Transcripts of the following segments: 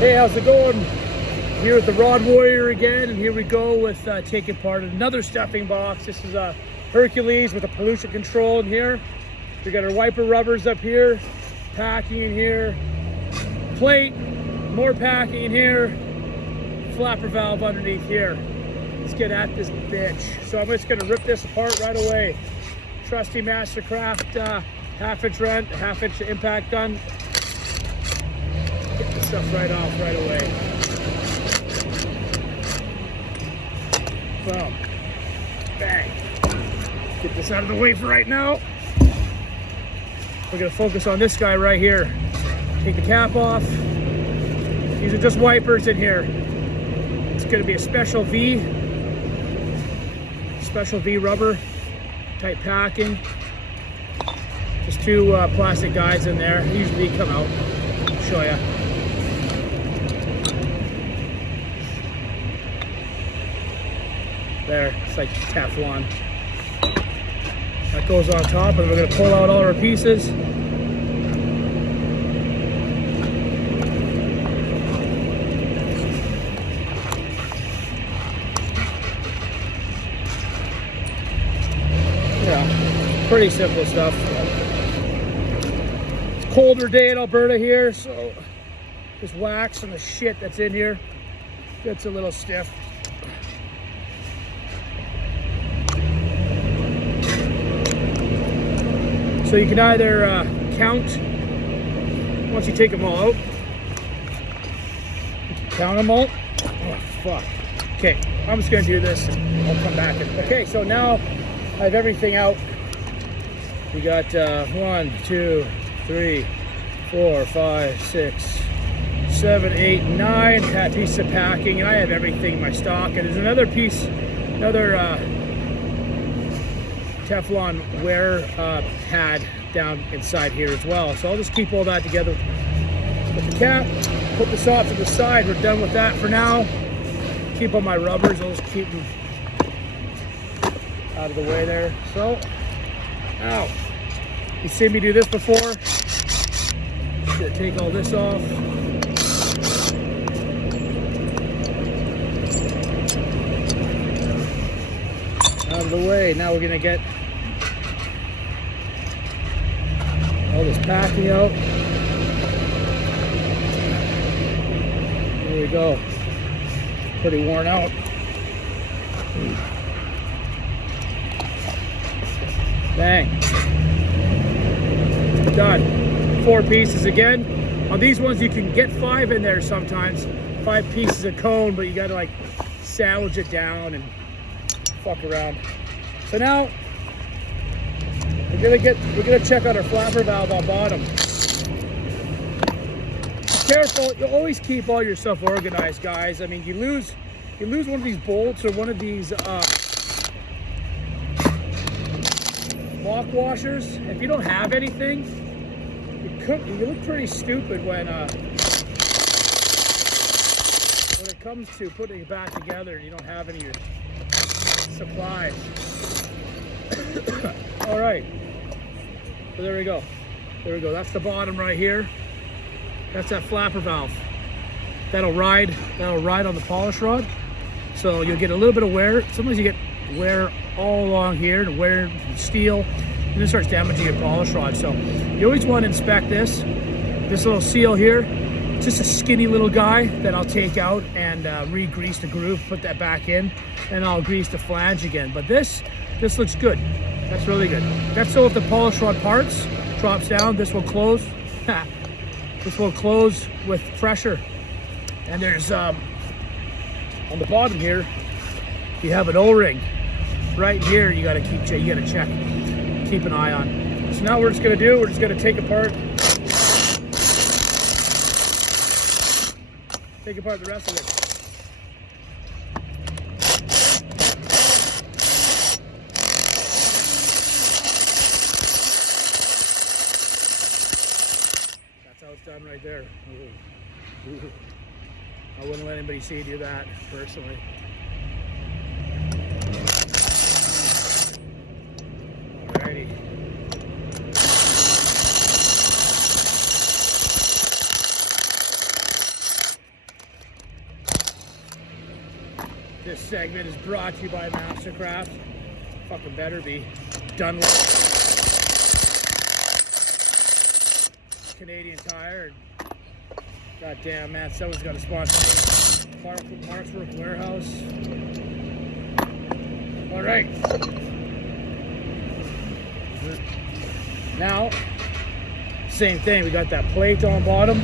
Hey, how's it going? Here with the Rod Warrior again, and here we go with taking part in another stuffing box. This is a Hercules with a pollution control in here. We got our wiper rubbers up here, packing in here, plate, more packing in here, flapper valve underneath here. Let's get at this bitch. So I'm just gonna rip this apart right away. Trusty Mastercraft half-inch wrench, half-inch impact gun. Get this stuff right off right away. Boom. Bang. Get this out of the way for right now. We're gonna focus on this guy right here. Take the cap off. These are just wipers in here. It's gonna be a special V rubber type packing. Just two plastic guides in there. Usually come out. I'll show you. There, it's like Teflon. That goes on top, and we're going to pull out all our pieces. Yeah, pretty simple stuff. It's a colder day in Alberta here, so this wax and the shit that's in here gets a little stiff. So you can either count, once you take them all out, you can count them all. Oh, fuck. Okay, I'm just gonna do this and I'll come back. Okay, so now I have everything out. We got 1, 2, 3, 4, 5, 6, 7, 8, 9 pieces of packing, and I have everything in my stock. And there's another piece, another Teflon wear pad down inside here as well. So I'll just keep all that together with the cap. Put this off to the side. We're done with that for now. Keep on my rubbers. I'll just keep them out of the way there. So, now, you've seen me do this before. Just gonna take all this off. Out of the way. Now we're gonna get all this packing out. There we go. Pretty worn out. Bang. Done. 4 pieces again. On these ones you can get 5 in there sometimes. 5 pieces of cone, but you gotta like sandwich it down and fuck around. So now we're gonna check out our flapper valve on bottom. Be careful, you always keep all your stuff organized, guys. I mean, you lose one of these bolts or one of these lock washers. If you don't have anything, you look pretty stupid when it comes to putting it back together and you don't have any of your supplies. All right, so there we go. That's the bottom right here. That's that flapper valve. That'll ride on the polish rod. So you'll get a little bit of wear. Sometimes you get wear all along here, and wear and steel, and it starts damaging your polish rod. So you always want to inspect this little seal here. It's just a skinny little guy that I'll take out and re-grease the groove, put that back in, and I'll grease the flange again. But this looks good. That's really good. That's so if the polish rod parts, drops down, this will close. This will close with pressure. And there's, on the bottom here, you have an O-ring. Right here, you gotta check, keep an eye on. So now what we're just gonna take apart the rest of it. Done right there. Ooh. I wouldn't let anybody see you do that personally. Alrighty. This segment is brought to you by Mastercraft. Fucking better be. Dunlop. Canadian Tire. Goddamn, man, someone's got to sponsor me. Mark's Work Warehouse. All right. Now, same thing. We got that plate on bottom.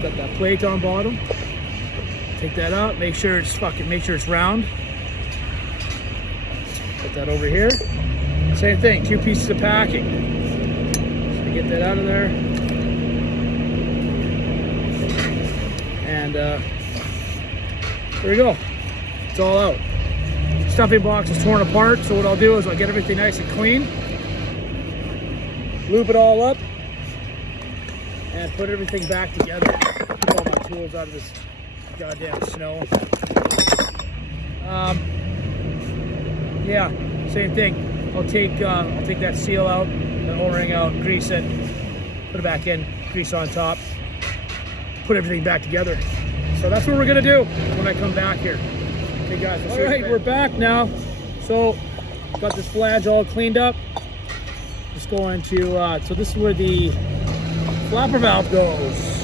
Got that plate on bottom. Take that out. Make sure it's round. Put that over here. Same thing. 2 pieces of packing. So get that out of there. And there we go. It's all out. Stuffing box is torn apart. So what I'll do is I'll get everything nice and clean. Lube it all up. And put everything back together. Get all my tools out of this goddamn snow. Yeah, same thing. I'll take that seal out, the O-ring out, grease it, put it back in, grease on top, put everything back together. So that's what we're gonna do when I come back here. Okay, guys. All right, we're back now. So got this flange all cleaned up. Just going to so this is where the flapper valve goes.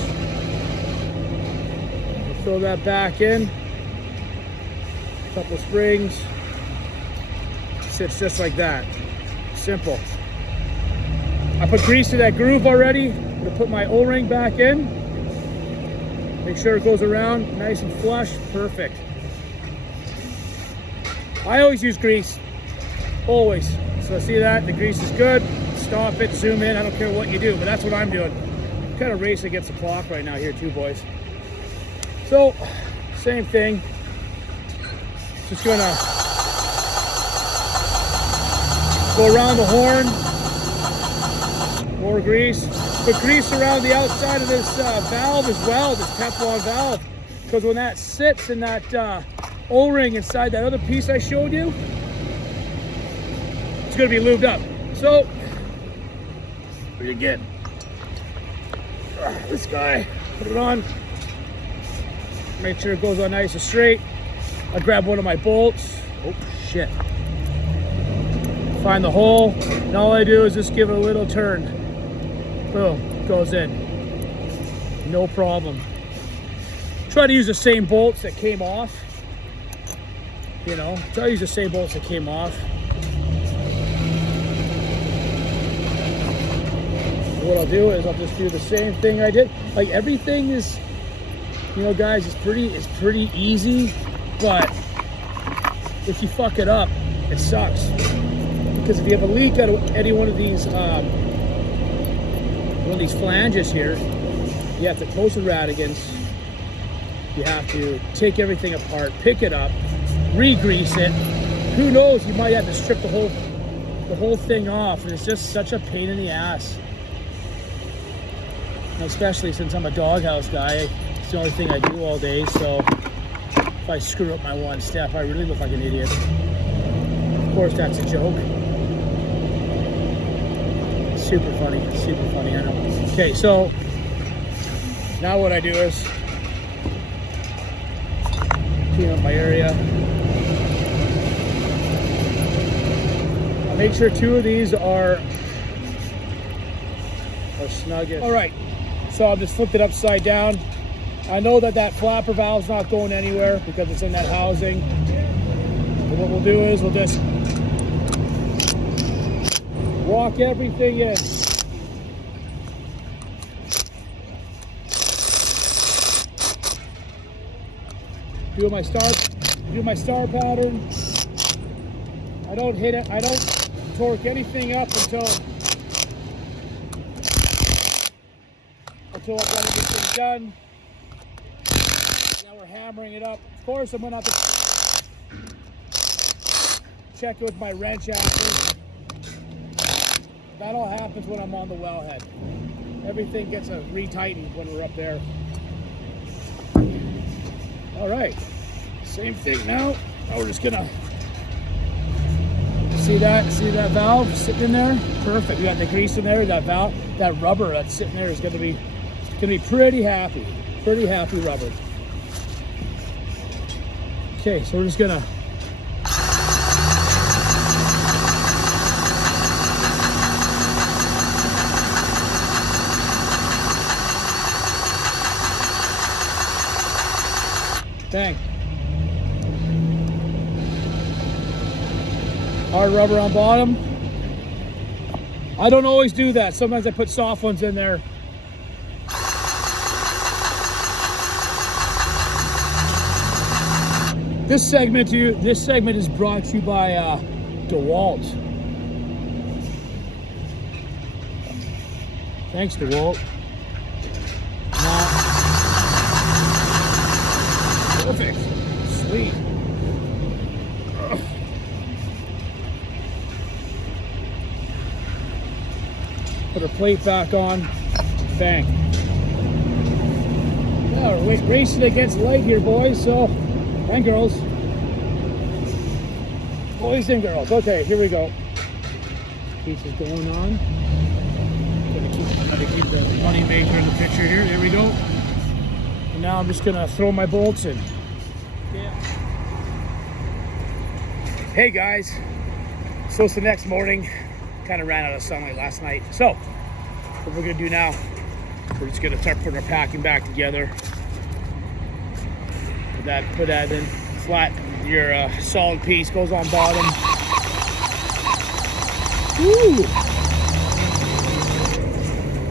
Throw that back in. A couple springs. Sits just like that. Simple. I put grease to that groove already. I'm gonna put my O-ring back in. Make sure it goes around nice and flush. Perfect. I always use grease. Always. So see that? The grease is good. Stop it, zoom in. I don't care what you do, but that's what I'm doing. I'm kind of racing against the clock right now here too, boys. So, same thing. Just gonna go around the horn. More grease. Put grease around the outside of this valve as well, this Teflon valve. Because when that sits in that O-ring inside that other piece I showed you, it's gonna be lubed up. So, we're gonna get this guy, put it on. Make sure it goes on nice and straight. I grab one of my bolts. Oh, shit. Find the hole. And all I do is just give it a little turn. Boom, goes in. No problem. Try to use the same bolts that came off. You know, try to use the same bolts that came off. What I'll do is I'll just do the same thing I did. Like everything is, you know, guys, it's pretty easy, but if you fuck it up, it sucks. Because if you have a leak out of any one of these flanges here, you have to close the radigans. You have to take everything apart, pick it up, re-grease it. Who knows? You might have to strip the whole thing off, and it's just such a pain in the ass. Especially since I'm a doghouse guy. It's the only thing I do all day, so if I screw up my one step, I really look like an idiot. Of course, that's a joke. Super funny, I know. Okay, so now what I do is clean up my area. I'll make sure 2 of these are snug. All right, so I'll just flip it upside down. I know that flapper valve's not going anywhere because it's in that housing. But what we'll do is we'll just walk everything in. Do my star pattern. I don't hit it. I don't torque anything up until I've got everything done. Now we're hammering it up. Of course, I'm gonna have to check it with my wrench after. That all happens when I'm on the wellhead. Everything gets retightened when we're up there. All right, same thing now. Now we're just gonna see that valve sitting in there. Perfect. We got the grease in there. That valve, that rubber that's sitting there is gonna be pretty happy. Pretty happy rubber. Okay, so we're just gonna bang. Hard rubber on bottom. I don't always do that. Sometimes I put soft ones in there. This segment is brought to you by DeWalt. Thanks, DeWalt. Perfect. Sweet. Ugh. Put our plate back on. Bang. Yeah, we're racing against light here, boys, so, and girls. Boys and girls. Okay, here we go. Piece is going on. Gotta keep the money maker in the picture here. There we go. And now I'm just gonna throw my bolts in. Yeah. Hey guys, so it's the next morning. Kind of ran out of sunlight last night. So what we're gonna do now, we're just gonna start putting our packing back together. Put that in flat. Your solid piece goes on bottom. Woo!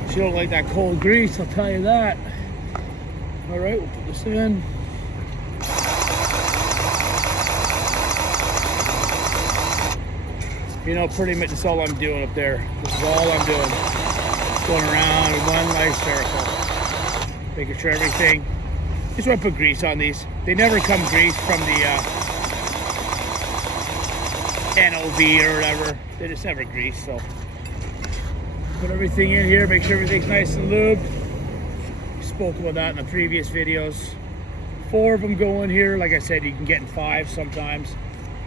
She don't like that cold grease, I'll tell you that. All right, we'll put this in. You know, pretty much that's all I'm doing up there. This is all I'm doing. Going around in one nice circle. Making sure everything. Just want to put grease on these. They never come greased from the NOV or whatever. They just never grease, so. Put everything in here, make sure everything's nice and lubed. Spoke about that in the previous videos. 4 of them go in here. Like I said, you can get in 5 sometimes.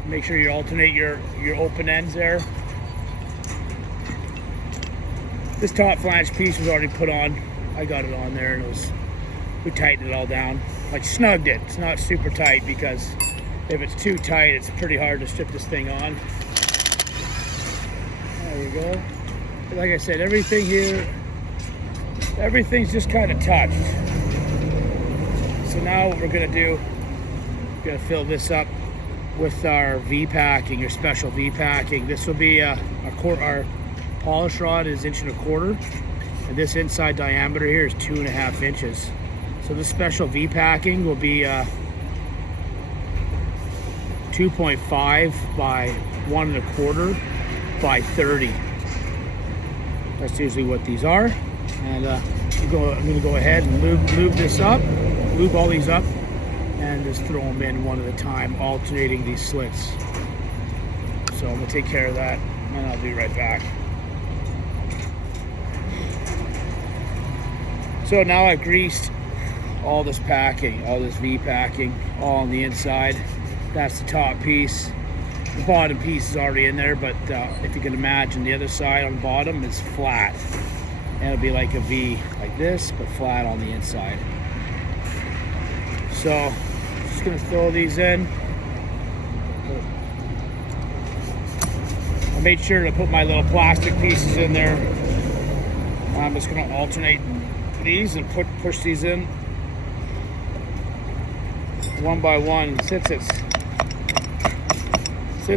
Make sure you alternate your open ends there. This top flange piece was already put on. I got it on there, and we tightened it all down. Like snugged it. It's not super tight because if it's too tight, it's pretty hard to strip this thing on. There you go. Like I said, everything here, everything's just kind of touched. So now what we're gonna do, we're gonna fill this up with our V-packing, your special V-packing. This will be our polish rod is 1.25 inches, and this inside diameter here is 2.5 inches. So this special V-packing will be 2.5 by 1.25 by 30. That's usually what these are. And I'm gonna go ahead and lube this up, lube all these up, and just throw them in one at a time, alternating these slits. So I'm gonna take care of that, and I'll be right back. So now I've greased all this packing, all this V-packing, all on the inside. That's the top piece. The bottom piece is already in there, but if you can imagine, the other side on the bottom is flat. And it'll be like a V, like this, but flat on the inside. So, just gonna throw these in. I made sure to put my little plastic pieces in there. I'm just gonna alternate these and push these in one by one. Since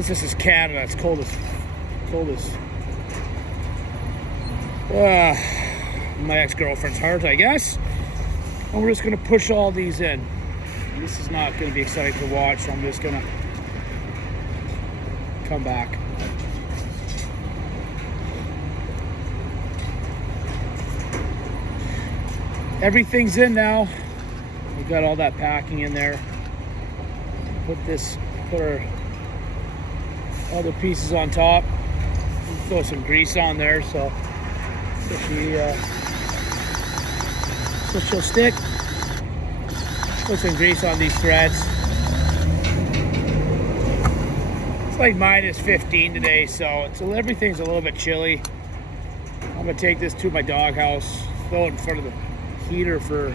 this is Canada, it's cold as my ex-girlfriend's heart, I guess. And we're just gonna push all these in. This is not gonna be exciting to watch, so I'm just gonna come back. Everything's in now. We got all that packing in there. Put our other pieces on top. Throw some grease on there so she'll stick. Put some grease on these threads. It's like -15 today, so everything's a little bit chilly. I'm gonna take this to my doghouse, throw it in front of the heater for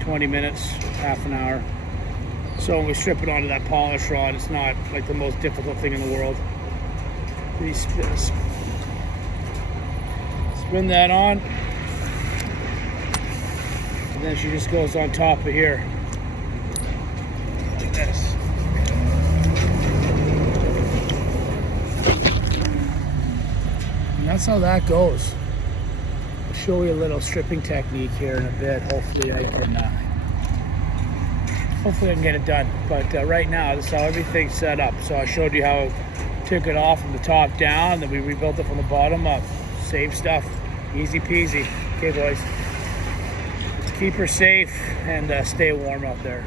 20 minutes, half an hour. So when we strip it onto that polish rod, it's not like the most difficult thing in the world. We spin that on, and then she just goes on top of here, like this. And that's how that goes. I'll show you a little stripping technique here in a bit. Hopefully I can get it done. But right now, this is how everything's set up. So I showed you how I took it off from the top down, then we rebuilt it from the bottom up. Same stuff, easy peasy. Okay, boys, let's keep her safe and stay warm out there.